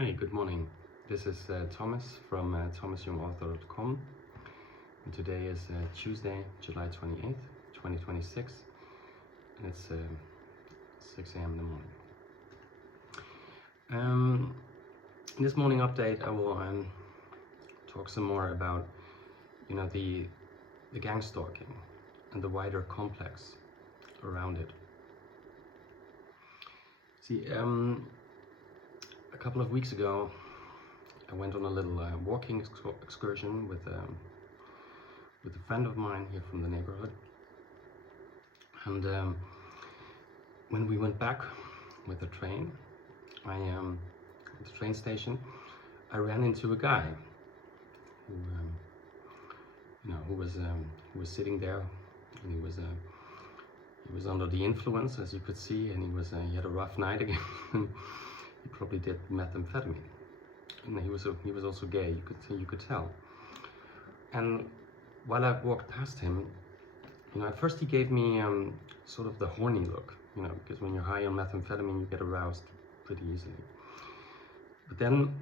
Hey, good morning. This is Thomas from thomasyoungauthor.com, and today is Tuesday, July 28th, 2026, and it's 6 a.m. in the morning. In this morning update, I will talk some more about, the gang stalking and the wider complex around it. See, a couple of weeks ago, I went on a little walking excursion with a friend of mine here from the neighborhood, and when we went back with the train, at the train station, I ran into a guy who was sitting there, and he was under the influence, as you could see, and he had a rough night again. He probably did methamphetamine, and he was also gay. You could tell. And while I walked past him, at first he gave me sort of the horny look, because when you're high on methamphetamine, you get aroused pretty easily. But then,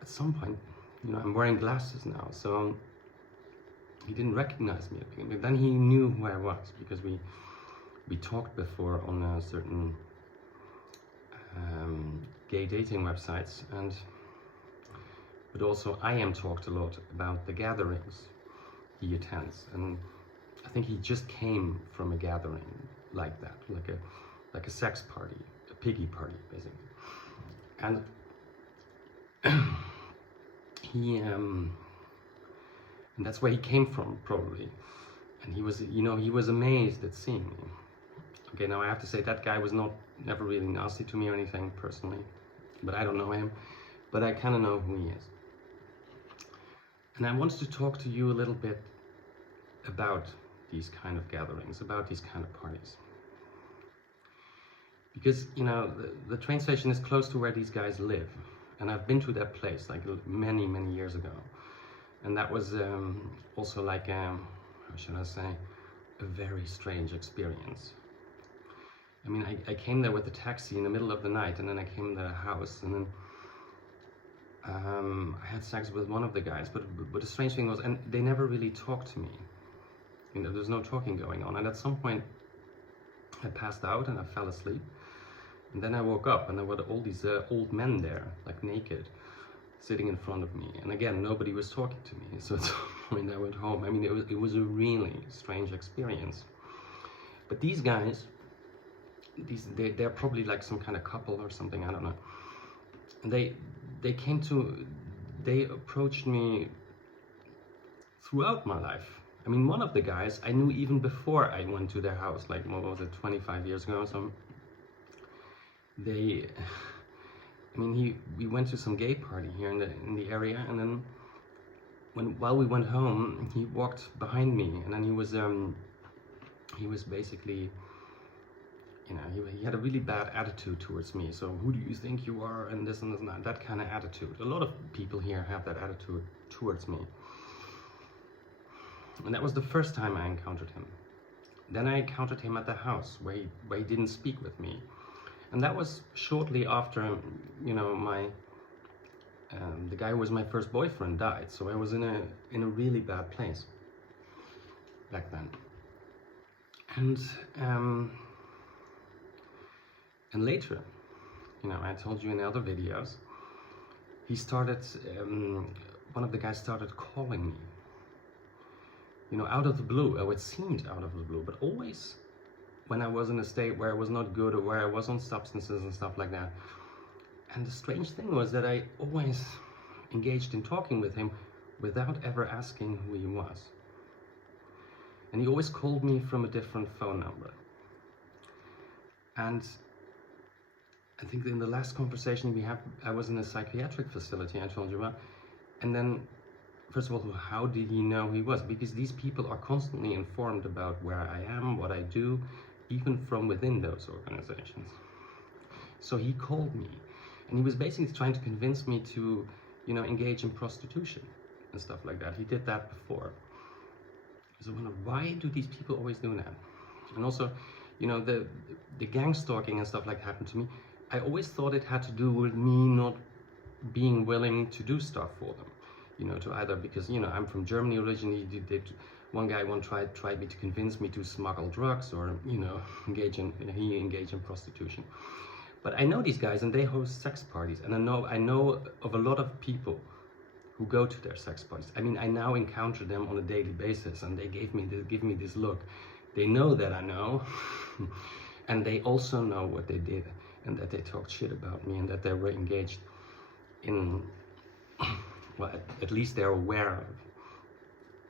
at some point, I'm wearing glasses now, so he didn't recognize me. But then he knew who I was, because we talked before on a certain gay dating websites, but also I am talked a lot about the gatherings he attends, and I think he just came from a gathering like that, like a sex party, a piggy party, basically. And and that's where he came from, probably. And he was amazed at seeing me. Okay, now I have to say that guy was never really nasty to me or anything personally, but I don't know him, but I kind of know who he is. And I wanted to talk to you a little bit about these kind of gatherings, about these kind of parties. Because, the train station is close to where these guys live, and I've been to that place like many, many years ago. And that was also like, how should I say, a very strange experience. I mean, I came there with a taxi in the middle of the night, and then I came to the house, and then I had sex with one of the guys, but the strange thing was, and they never really talked to me. There's no talking going on, and at some point I passed out and I fell asleep, and then I woke up, and there were all these old men there, like naked, sitting in front of me, and again, nobody was talking to me. So at some point I went home. I mean, it was a really strange experience. But these guys, they're probably like some kind of couple or something, I don't know. And they approached me throughout my life. I mean, one of the guys I knew even before I went to their house, like, what was it, 25 years ago or so. We went to some gay party here in the area, and then while we went home, he walked behind me, and then he was basically, he had a really bad attitude towards me. So, who do you think you are, and this and this and that kind of attitude. A lot of people here have that attitude towards me. And that was the first time I encountered him. Then I encountered him at the house, where he didn't speak with me. And that was shortly after, the guy who was my first boyfriend died. So I was in a really bad place back then. And later, I told you in other videos, he started, one of the guys started calling me, out of the blue. Oh, it seemed out of the blue, but always when I was in a state where I was not good, or where I was on substances and stuff like that. And the strange thing was that I always engaged in talking with him without ever asking who he was. And he always called me from a different phone number. And I think in the last conversation we had, I was in a psychiatric facility, I told you about. And then, first of all, how did he know who he was? Because these people are constantly informed about where I am, what I do, even from within those organizations. So he called me, and he was basically trying to convince me to, engage in prostitution and stuff like that. He did that before. So I wonder, why do these people always do that? And also, the gang stalking and stuff like that happened to me. I always thought it had to do with me not being willing to do stuff for them, you know, to either, because, you know, I'm from Germany originally. One guy tried me to convince me to smuggle drugs, or, you know, he engaged in prostitution. But I know these guys, and they host sex parties, and I know of a lot of people who go to their sex parties. I mean, I now encounter them on a daily basis, and they give me this look. They know that I know, and they also know what they did, and that they talked shit about me, and that they were engaged in, well, at least they're aware of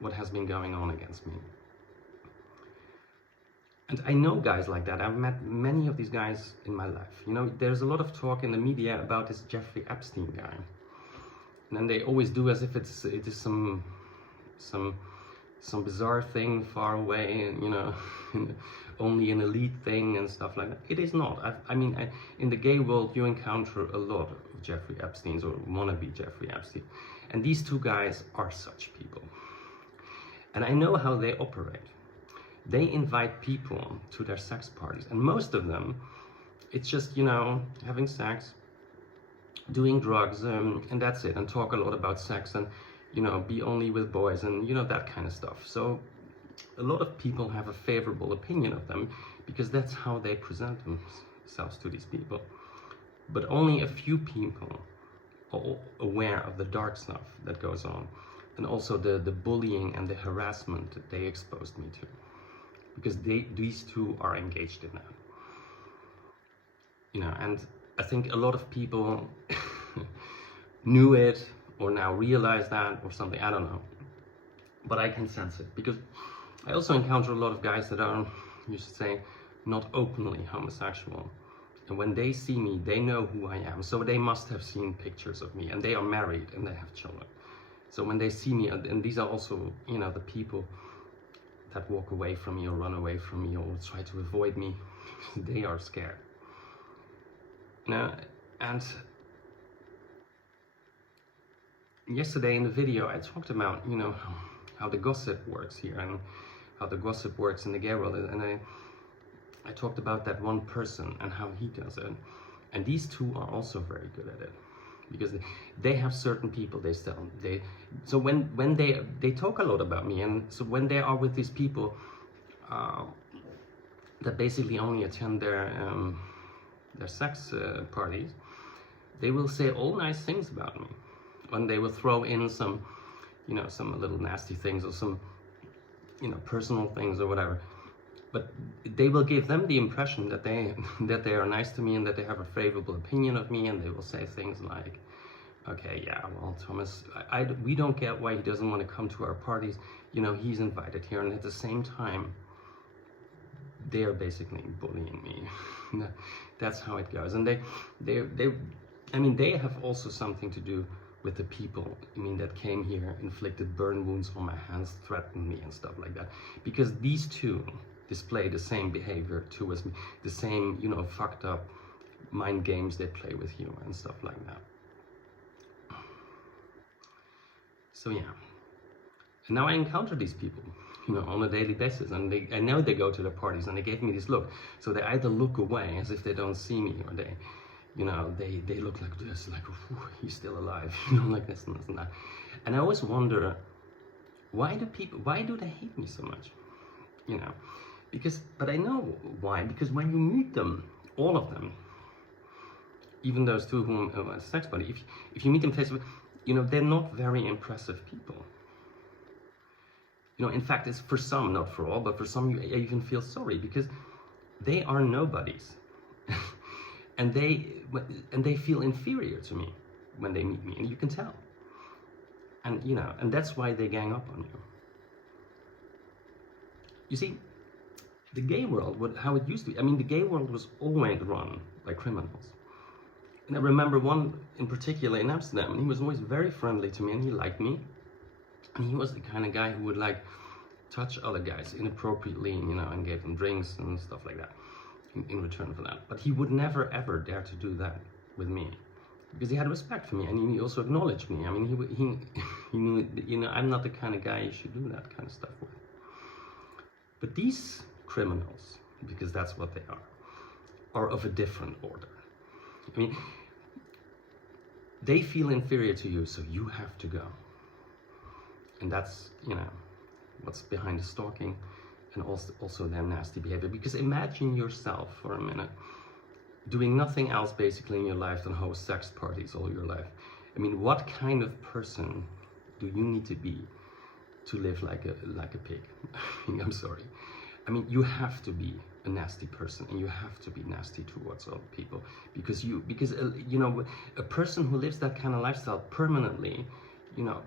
what has been going on against me. And I know guys like that. I've met many of these guys in my life. You know, there's a lot of talk in the media about this Jeffrey Epstein guy. And then they always do as if it is some bizarre thing far away, and, you know, only an elite thing and stuff like that. It is not. I mean, in the gay world, you encounter a lot of Jeffrey Epsteins, or wannabe Jeffrey Epstein. And these two guys are such people. And I know how they operate. They invite people to their sex parties, and most of them, it's just, you know, having sex, doing drugs, and that's it, and talk a lot about sex, and, you know, be only with boys, and, you know, that kind of stuff. So a lot of people have a favorable opinion of them, because that's how they present themselves to these people. But only a few people are aware of the dark stuff that goes on, and also the bullying and the harassment that they exposed me to, because these two are engaged in that. You know, and I think a lot of people knew it, or now realize that, or something, I don't know. But I can sense it, because I also encounter a lot of guys that are, you should say, not openly homosexual. And when they see me, they know who I am. So they must have seen pictures of me, and they are married and they have children. So when they see me, and these are also, you know, the people that walk away from me, or run away from me, or try to avoid me, they are scared. You know, and yesterday in the video, I talked about, you know, how the gossip works here, and how the gossip works in the gay world, and I talked about that one person and how he does it. And these two are also very good at it, because they have certain people they sell. So when they talk a lot about me, and so when they are with these people that basically only attend their sex parties, they will say all nice things about me, and they will throw in some, you know, some little nasty things, or some, you know, personal things or whatever. But they will give them the impression that they are nice to me, and that they have a favorable opinion of me, and they will say things like, okay, yeah, well, Thomas, we don't get why he doesn't want to come to our parties. You know, he's invited here, and at the same time, they are basically bullying me. That's how it goes. And I mean, they have also something to do with the people, I mean, that came here, inflicted burn wounds on my hands, threatened me and stuff like that. Because these two display the same behavior towards me, the same, you know, fucked up mind games they play with you and stuff like that. So yeah, and now I encounter these people, you know, on a daily basis, and I know they go to the parties, and they gave me this look. So they either look away as if they don't see me, or they, you know, they look like this, like, he's still alive, you know, like this and this and that. And I always wonder, why do they hate me so much, you know? But I know why, because when you meet them, all of them, even those two who are sex buddy, if you meet them face to face, you know, they're not very impressive people. You know, in fact, it's for some, not for all, but for some, you even feel sorry, because they are nobodies. and they feel inferior to me when they meet me, and you can tell. And, you know, and that's why they gang up on you. You see, the gay world, how it used to be, I mean, the gay world was always run by criminals. And I remember one in particular in Amsterdam, and he was always very friendly to me, and he liked me. And he was the kind of guy who would, like, touch other guys inappropriately, you know, and gave them drinks and stuff like that in return for that. But he would never, ever dare to do that with me, because he had respect for me, and he also acknowledged me. I mean, he knew, you know, I'm not the kind of guy you should do that kind of stuff with. But these criminals, because that's what they are of a different order. I mean, they feel inferior to you, so you have to go. And that's, you know, what's behind the stalking, and also their nasty behavior. Because imagine yourself for a minute doing nothing else basically in your life than host sex parties all your life. I mean, what kind of person do you need to be to live like a pig? I mean, I'm sorry. I mean, you have to be a nasty person, and you have to be nasty towards other people, because you know, a person who lives that kind of lifestyle permanently, you know,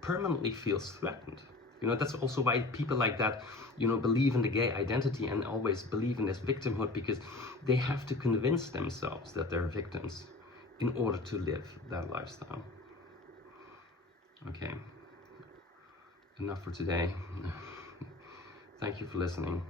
permanently feels threatened. You know, that's also why people like that, you know, believe in the gay identity and always believe in this victimhood, because they have to convince themselves that they're victims in order to live that lifestyle. Okay, enough for today. Thank you for listening.